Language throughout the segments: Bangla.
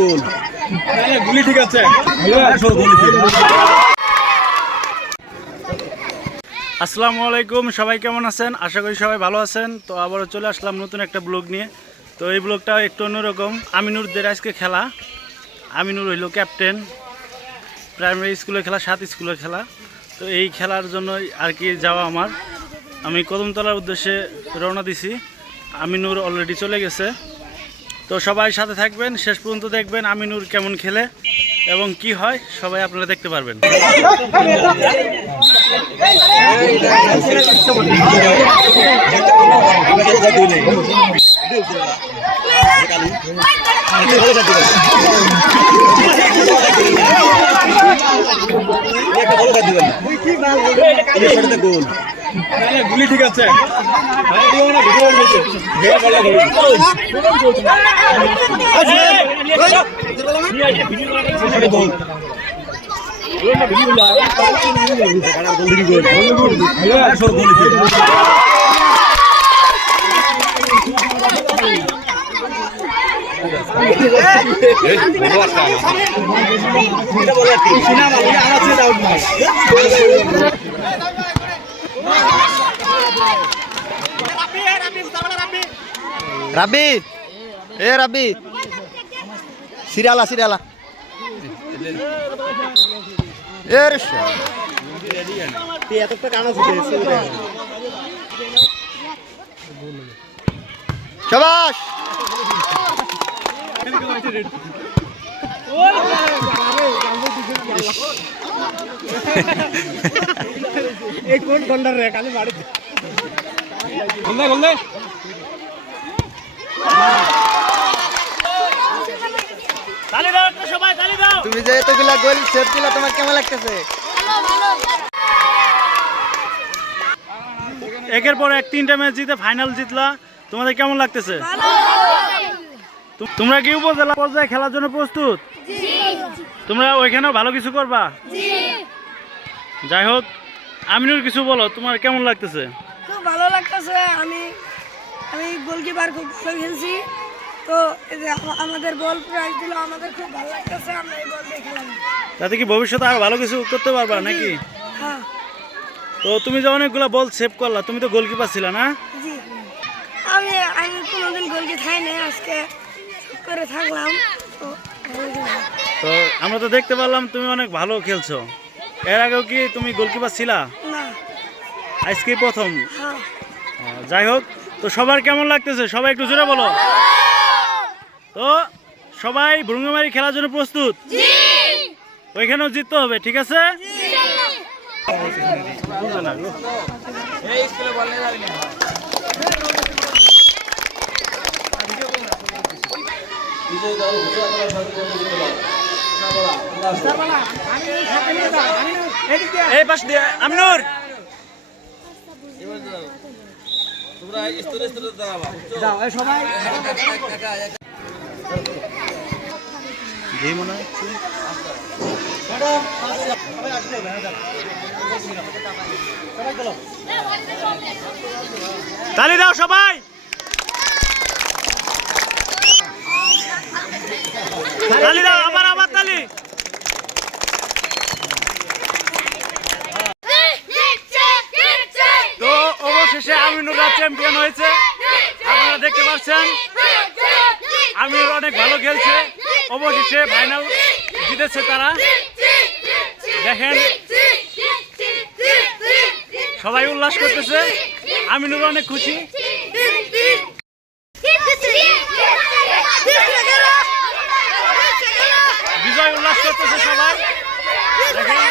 গোল গুলি ঠিক আছে। আসসালামু আলাইকুম, সবাই কেমন আছেন? আশা করি সবাই ভালো আছেন। তো আবারও চলে আসলাম নতুন একটা ব্লগ নিয়ে। তো এই ব্লগটা একটু অন্যরকম। আমিনুরদের আজকে খেলা। আমিনুর হইল ক্যাপ্টেন, প্রাইমারি স্কুলের খেলা, 7 স্কুলের খেলা। তো এই খেলার জন্য আর কি যাওয়া আমার। আমি কদমতলার উদ্দেশ্যে রওনা দিছি। আমিনুর অলরেডি চলে গেছে। তো সবাই সাথে থাকবেন, শেষ পর্যন্ত দেখবেন আমিনুর কেমন খেলে এবং কি হয় সবাই আপনারা দেখতে পারবেন। গোল গুলি ঠিক আছে। রাব্বি, এ রাব্বি, সিরিয়ালা সিরিয়ালা এর শাবাশ। এই কোন গন্ডার রে খালি বাড়ি বললে বললে তালি দাও একটা, সবাই তালি দাও। তুমি যে এতগুলা গোল সেভ দিলা, তোমার কেমন লাগতেছে? একের পর এক 3টা ম্যাচ জিতে ফাইনাল জিতলা, তোমাদের কেমন লাগতেছে? তোমরা কি উপজেলা পর্যায়ে খেলার জন্য প্রস্তুত? তোমরা ওইখানেও ভালো কিছু করবা? যাই হোক, আমিনুর কিছু বলো, তোমার কেমন লাগতেছে? খুব ভালো লাগতেছে। আমি গোলকিপার খুব ভালো খেলছি। তো এই যে আমাদের বল প্রাইজ দিল, আমাদের খুব ভালো লাগতেছে। আমরা এই বল দিয়ে খেলাম, তাতে কি ভবিষ্যতে আরো ভালো কিছু করতে পারবা নাকি? হ্যাঁ তো তুমি যে অনেকগুলো বল সেভ করলা, তুমি তো গোলকিপার ছিলা না? জি। আমি কোনোদিন গোলকি খাই নাই, আজকে করে থাকলাম। তো ভালো খেললাম। তো আমরা তো দেখতে পারলাম তুমি অনেক ভালো খেলছো। এর আগেও কি তুমি গোলকিপার ছিলা? না। আজকে প্রথম? হ্যাঁ। যাই হোক, তো সবার কেমন লাগতেছে সবাই একটু জোরে বলো। তো সবাই ভুরুঙ্গামারি খেলার জন্য প্রস্তুত? ওইখানেও জিততে হবে, ঠিক আছে? এই পাশ দিয়ে আমিনুর, মনে হচ্ছে তালি দাও সবাই। তালি দাও, আবার আবার তালি। তো অবশেষে আমিনুররা চ্যাম্পিয়ন হয়েছে, আপনারা দেখতে পাচ্ছেন। আমিনুর অনেক ভালো খেলছে, অবশেষে ফাইনাল জিতেছে তারা। দেখেন সবাই উল্লাস করতেছে, আমিনুর অনেক খুশি। বিজয় উল্লাস করতেছে সবাই, দেখেন।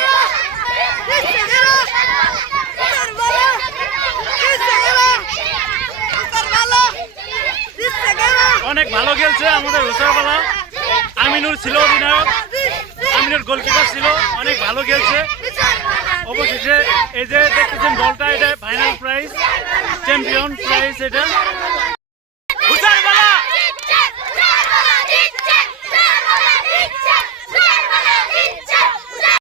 অনেক ভালো খেলছে আমাদের হুসারবালা। আমিনুর ছিল অধিনায়ক, আমিনুর গোলকিপার ছিল, অনেক ভালো খেলছে। অবশেষে এই যে দেখতেছেন বলটা, এটা ফাইনাল প্রাইজ, চ্যাম্পিয়ন প্রাইজ এটা।